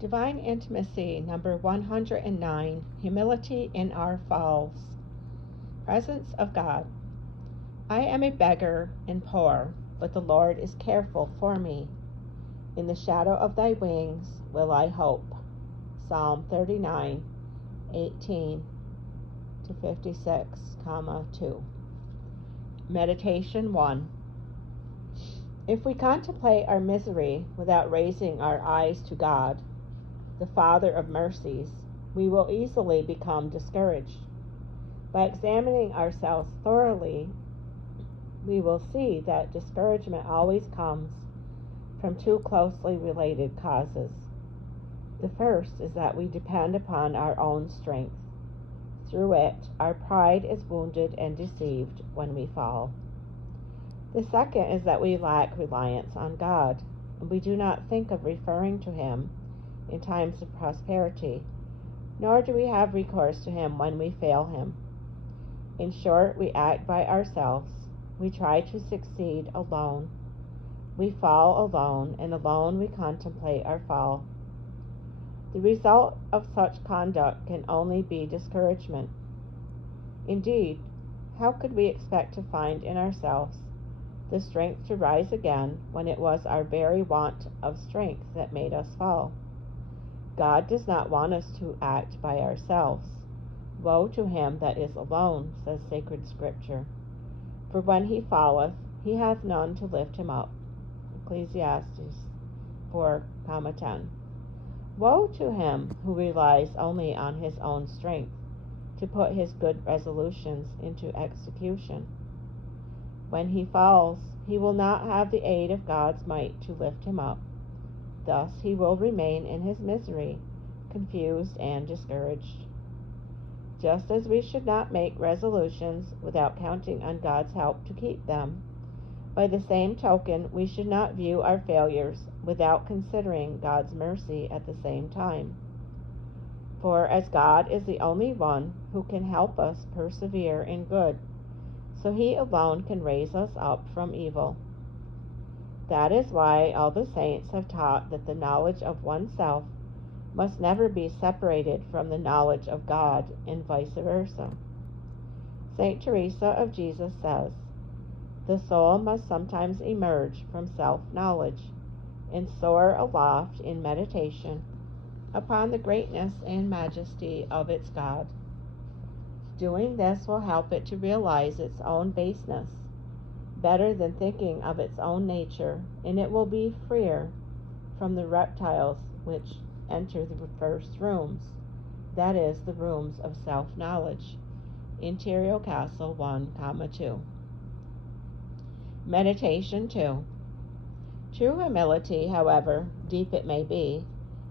Divine Intimacy, number 109, Humility in Our Falls. Presence of God. I am a beggar and poor, but the Lord is careful for me. In the shadow of thy wings will I hope. Psalm 39, 18 to 56, 2. Meditation 1. If we contemplate our misery without raising our eyes to God, the Father of mercies, we will easily become discouraged. By examining ourselves thoroughly, we will see that discouragement always comes from two closely related causes. The first is that we depend upon our own strength. Through it, our pride is wounded and deceived when we fall. The second is that we lack reliance on God, and we do not think of referring to Him in times of prosperity, nor do we have recourse to Him when we fail Him. In short, we act by ourselves. We try to succeed alone. We fall alone, and alone we contemplate our fall. The result of such conduct can only be discouragement. Indeed, how could we expect to find in ourselves the strength to rise again when it was our very want of strength that made us fall? God does not want us to act by ourselves. Woe to him that is alone, says sacred Scripture. For when he falleth, he hath none to lift him up. Ecclesiastes 4:10. Woe to him who relies only on his own strength to put his good resolutions into execution. When he falls, he will not have the aid of God's might to lift him up. Thus he will remain in his misery, confused and discouraged. Just as we should not make resolutions without counting on God's help to keep them, by the same token we should not view our failures without considering God's mercy at the same time. For as God is the only one who can help us persevere in good, so he alone can raise us up from evil. That is why all the saints have taught that the knowledge of oneself must never be separated from the knowledge of God, and vice versa. St. Teresa of Jesus says, the soul must sometimes emerge from self-knowledge and soar aloft in meditation upon the greatness and majesty of its God. Doing this will help it to realize its own baseness better than thinking of its own nature, and it will be freer from the reptiles which enter the first rooms, that is, the rooms of self-knowledge. Interior Castle 1:2. Meditation 2. True humility, however deep it may be,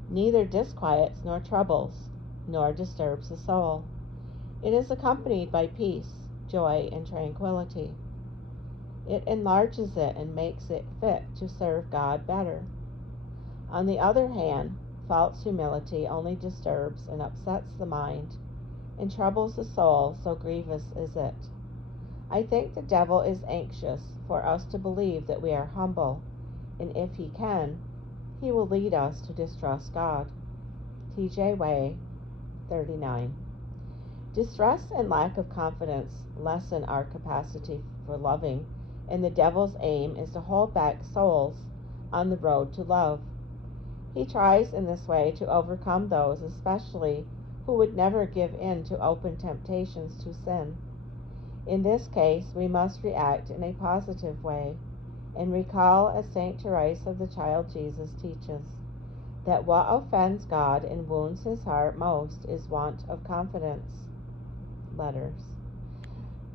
neither disquiets nor troubles, nor disturbs the soul. It is accompanied by peace, joy, and tranquility. It enlarges it and makes it fit to serve God better. On the other hand, false humility only disturbs and upsets the mind and troubles the soul, so grievous is it. I think the devil is anxious for us to believe that we are humble, and if he can, he will lead us to distrust God. T.J. Way, 39. Distrust and lack of confidence lessen our capacity for loving, and the devil's aim is to hold back souls on the road to love. He tries in this way to overcome those especially who would never give in to open temptations to sin. In this case, we must react in a positive way and recall, as St. Teresa of the Child Jesus teaches, that what offends God and wounds his heart most is want of confidence. Letters.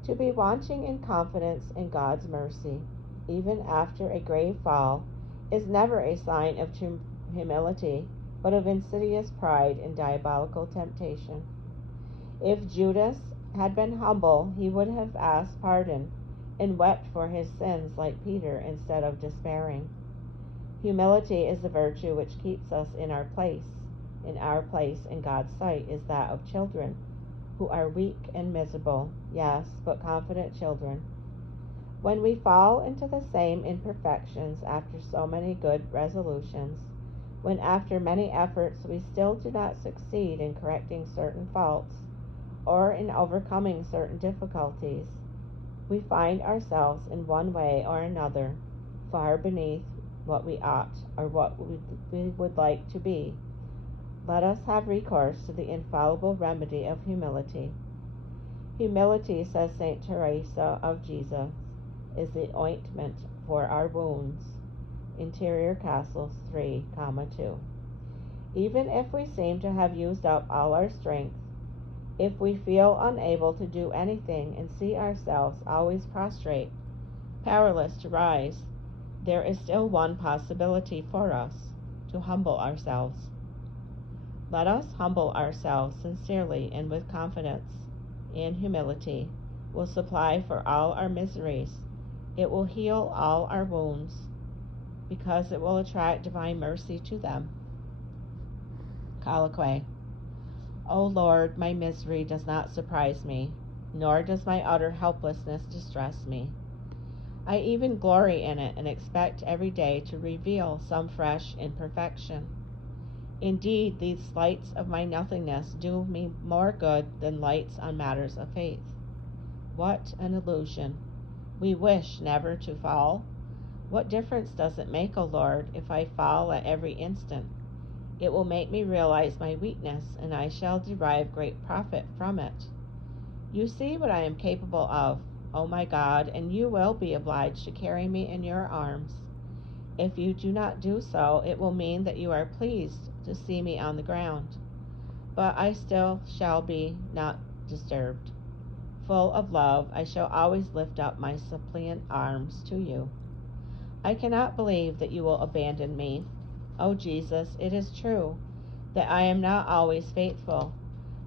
To be wanting in confidence in God's mercy, even after a grave fall, is never a sign of true humility, but of insidious pride and diabolical temptation. If Judas had been humble, he would have asked pardon and wept for his sins like Peter instead of despairing. Humility is the virtue which keeps us in our place, and our place in God's sight is that of children who are weak and miserable, yes, but confident children. When we fall into the same imperfections after so many good resolutions, when after many efforts we still do not succeed in correcting certain faults or in overcoming certain difficulties, we find ourselves in one way or another far beneath what we ought or what we would like to be. Let us have recourse to the infallible remedy of humility. Humility, says St. Teresa of Jesus, is the ointment for our wounds. Interior Castles 3:2. Even if we seem to have used up all our strength, if we feel unable to do anything and see ourselves always prostrate, powerless to rise, there is still one possibility for us, to humble ourselves. Let us humble ourselves sincerely and with confidence, and humility will supply for all our miseries. It will heal all our wounds, because it will attract divine mercy to them. Colloquy. O Lord, my misery does not surprise me, nor does my utter helplessness distress me. I even glory in it and expect every day to reveal some fresh imperfection. Indeed, these lights of my nothingness do me more good than lights on matters of faith. What an illusion! We wish never to fall. What difference does it make, O Lord, if I fall at every instant? It will make me realize my weakness, and I shall derive great profit from it. You see what I am capable of, O my God, and you will be obliged to carry me in your arms. If you do not do so, it will mean that you are pleased to see me on the ground. But I still shall be not disturbed. Full of love, I shall always lift up my suppliant arms to you. I cannot believe that you will abandon me. O Jesus, it is true that I am not always faithful,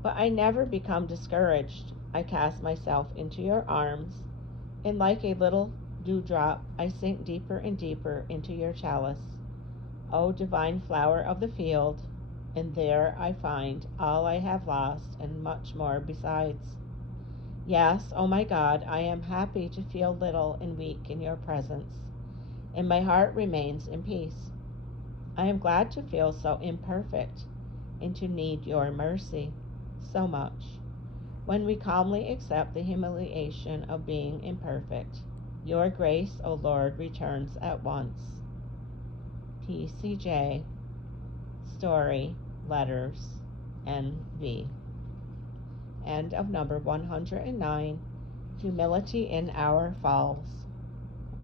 but I never become discouraged. I cast myself into your arms, and like a little dewdrop, I sink deeper and deeper into your chalice. O divine flower of the field, and there I find all I have lost and much more besides. Yes, O my God, I am happy to feel little and weak in your presence, and my heart remains in peace. I am glad to feel so imperfect and to need your mercy so much. When we calmly accept the humiliation of being imperfect, your grace, O Lord, returns at once. TCJ, Story, Letters, NV. End of number 109, Humility in Our Falls.